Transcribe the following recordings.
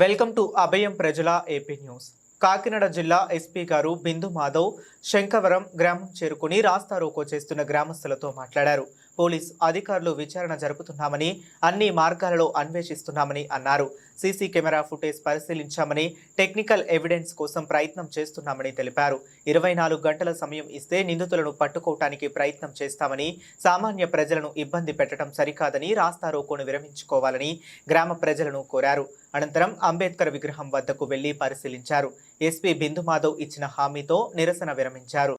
Welcome to అభయం ప్రజల AP news. Kakinada జిల్లా SP గారు బిందు మాధవ్ శంకవరం గ్రామం చేరుకుని రాస్తారోకో చేస్తున్న గ్రామస్తులతో మాట్లాడారు. పోలీస్ అధికారులు విచారణ జరుపుతున్నామని అన్ని మార్గాలలో అన్వేషిస్తున్నామని అన్నారు. సీసీ కెమెరా ఫుటేజ్ పరిశీలించామని టెక్నికల్ ఎవిడెన్స్ కోసం ప్రయత్నం చేస్తున్నామని తెలిపారు. ఇరవై నాలుగు గంటల సమయం ఇస్తే నిందితులను పట్టుకోవటానికి ప్రయత్నం చేస్తామని సామాన్య ప్రజలను ఇబ్బంది పెట్టడం సరికాదని రాస్తారోకోను విరమించుకోవాలని గ్రామ ప్రజలను కోరారు. అనంతరం అంబేద్కర్ విగ్రహం వద్దకు వెళ్ళి పరిశీలించారు. ఎస్పీ బిందు మాధవ్ ఇచ్చిన హామీతో నిరసన విరమించారు.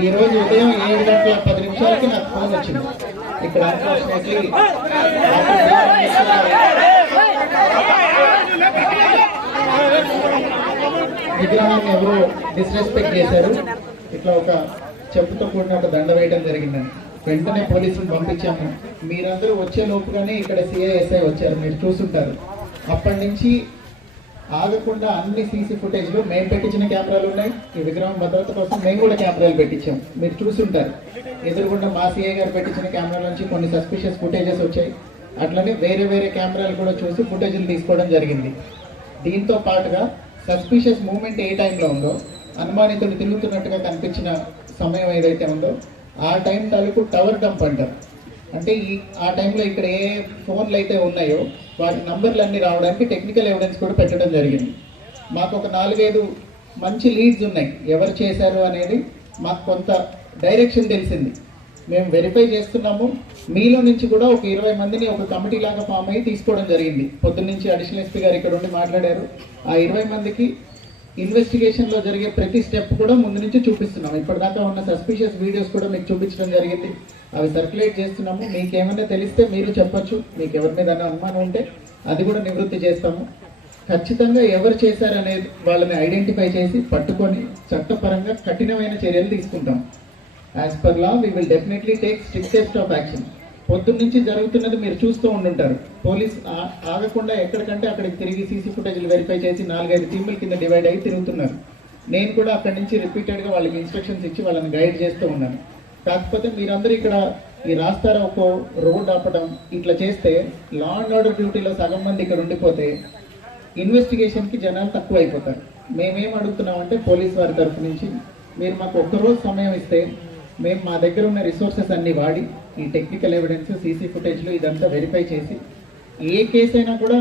ఈరోజు ఈ రోజు ఉదయం ఏడు గంటల పది నిమిషాలకి నాకు ఫోన్ వచ్చింది. ఇక్కడ unfortunately విగ్రహాన్ని ఎవరో డిస్రెస్పెక్ట్ చేశారు. ఇట్లా ఒక చెప్పుతో కూడిన ఒక దండ వేయడం జరిగిందని వెంటనే పోలీసులు పంపించాము. మీరందరూ వచ్చే లోపుగానే ఇక్కడ సిఐఎస్ఐ వచ్చారు. మీరు చూసుంటారు. అప్పటి నుంచి ఆగకుండా అన్ని సీసీ ఫుటేజ్లు మేము పెట్టించిన కెమెరాలు ఉన్నాయి. ఈ విగ్రహం భద్రత కోసం మేము కూడా కెమెరాలు పెట్టించాం. మీరు చూసుంటారు. ఎదురుగుండా మా సీఏ గారు పెట్టించిన కెమెరాల నుంచి కొన్ని సస్పిషియస్ ఫుటేజెస్ వచ్చాయి. అట్లనే వేరే వేరే కెమెరాలు కూడా చూసి ఫుటేజ్లు తీసుకోవడం జరిగింది. దీంతో పాటుగా సస్పిషియస్ మూమెంట్ ఏ టైంలో ఉందో అనుమానితుడు తిరుగుతున్నట్టుగా కనిపించిన సమయం ఏదైతే ఉందో ఆ టైం తాలూకు టవర్ డంప్ అంటారు. అంటే ఈ ఆ టైంలో ఇక్కడ ఏ ఫోన్లు అయితే ఉన్నాయో వాటి నంబర్లు అన్ని రావడానికి టెక్నికల్ ఎవిడెన్స్ కూడా పెట్టడం జరిగింది. మాకు ఒక నాలుగైదు మంచి లీడ్స్ ఉన్నాయి. ఎవరు చేశారు అనేది మాకు కొంత డైరెక్షన్ తెలిసింది. మేము వెరిఫై చేస్తున్నాము. మీలో నుంచి కూడా ఒక ఇరవై మందిని ఒక కమిటీ లాగా ఫామ్ అయ్యి తీసుకోవడం జరిగింది. పొద్దున్న నుంచి అడిషనల్ ఎస్పీ గారు ఇక్కడ ఉండి మాట్లాడారు. ఆ ఇరవై మందికి ఇన్వెస్టిగేషన్లో జరిగే ప్రతి స్టెప్ కూడా ముందు నుంచి చూపిస్తున్నాం. ఇప్పటిదాకా ఉన్న సస్పీషియస్ వీడియోస్ కూడా మీకు చూపించడం జరిగింది. అవి సర్క్యులేట్ చేస్తున్నాము. మీకు ఏమైనా తెలిస్తే మీరు చెప్పచ్చు. మీకు ఎవరి మీద అనుమానం ఉంటే అది కూడా నివృత్తి చేస్తాము. ఖచ్చితంగా ఎవరు చేశారనేది వాళ్ళని ఐడెంటిఫై చేసి పట్టుకొని చట్టపరంగా కఠినమైన చర్యలు తీసుకుంటాం. As per law we will definitely take strictest of action పొద్దున్న జరుగుతున్నది మీరు చూస్తూ ఉండుంటారు. పోలీస్ ఆగకుండా ఎక్కడికంటే అక్కడికి తిరిగి సీసీ ఫుటేజ్లు వెరిఫై చేసి నాలుగైదు టీముల కింద డివైడ్ అయ్యి తిరుగుతున్నారు. నేను కూడా అక్కడి నుంచి రిపీటెడ్గా వాళ్ళకి ఇన్స్ట్రక్షన్స్ ఇచ్చి వాళ్ళని గైడ్ చేస్తూ ఉన్నాను. కాకపోతే మీరందరూ ఇక్కడ ఈ రాస్తారా ఒక్కో రోడ్ ఆపడం ఇట్లా చేస్తే లా అండ్ ఆర్డర్ డ్యూటీలో సగం మంది ఇక్కడ ఉండిపోతే ఇన్వెస్టిగేషన్కి జనాలు తక్కువ అయిపోతారు మేమేం అడుగుతున్నామంటే పోలీస్ వారి తరఫు నుంచి మీరు మాకు ఒక్కరోజు సమయం ఇస్తే మేము మా దగ్గర ఉన్న రిసోర్సెస్ అన్ని వాడి ఈ టెక్నికల్ ఎవిడెన్స్ సీసీ ఫుటేజ్లు ఇదంతా వెరిఫై చేసి ఏ కేసు అయినా కూడా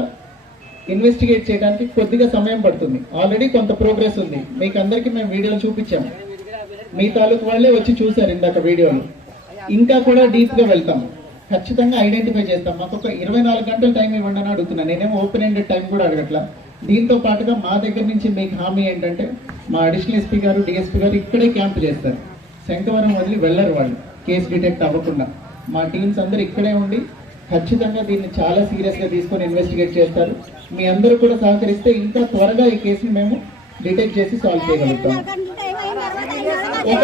ఇన్వెస్టిగేట్ చేయడానికి కొద్దిగా సమయం పడుతుంది. ఆల్రెడీ కొంత ప్రోగ్రెస్ ఉంది. మీకు అందరికీ మేము వీడియోలు చూపించాము. మీ తాలూకు వాళ్ళే వచ్చి చూశారు ఇందాక వీడియోను. ఇంకా కూడా డీప్గా వెళ్తాం. ఖచ్చితంగా ఐడెంటిఫై చేస్తాం. మాకు ఒక ఇరవై నాలుగు గంటల టైం ఇవ్వండి అని అడుగుతున్నా. నేనేమో ఓపెన్ ఎండెడ్ టైం కూడా అడగట్లా. దీంతో పాటుగా మా దగ్గర నుంచి మీకు హామీ ఏంటంటే మా అడిషనల్ ఎస్పీ గారు డిఎస్పీ గారు ఇక్కడే క్యాంప్ చేస్తారు. శంకవరం వదిలి వెళ్ళరు వాళ్ళు. కేసు డిటెక్ట్ అవ్వకుండా. మా టీమ్స్ అందరు ఇక్కడే ఉండి ఖచ్చితంగా దీన్ని చాలా సీరియస్గా తీసుకొని ఇన్వెస్టిగేట్ చేస్తారు. మీ అందరూ కూడా సహకరిస్తే ఇంకా త్వరగా ఈ కేసుని మేము డిటెక్ట్ చేసి సాల్వ్ చేయగలుగుతాం. Gracias.